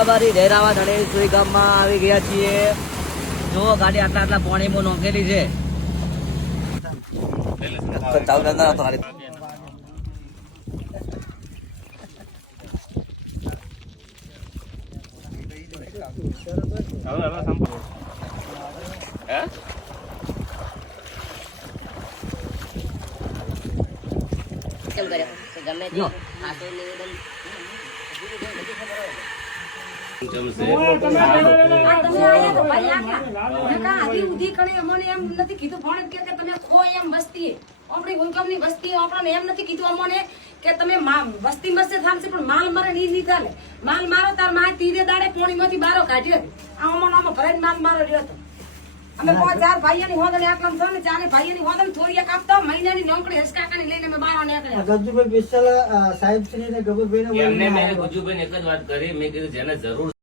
સુઈગાબારી જયરાવા ધડે સુઈગામમાં આવી ગયા છીએ. જો ગાડી આટલા પાણીમાં નોંધેલી છે. વસ્તી મસ્ત થામશે પણ માલ મારે નહીં ચાલે. માલ મારો તાર માં તીરે દાડે પોણી માંથી બારો કાઢ્યો. આમાં ભરાઈને માલ મારો રહ્યો હતો. અમે 4 ભાઈઓની હોદને આટલા છો ને 4 ભાઈઓની હોદને થોડી કાપતો મહિનાની નોકરી હસકાકાની લઈને અમે બહાર નીકળ્યા. ગજુભાઈ વિશાલ સાહેબ શ્રી ને ગબરભાઈ એમને મેં ગજુભાઈ એક જ વાત કરી, મેં કીધું જેને જરૂર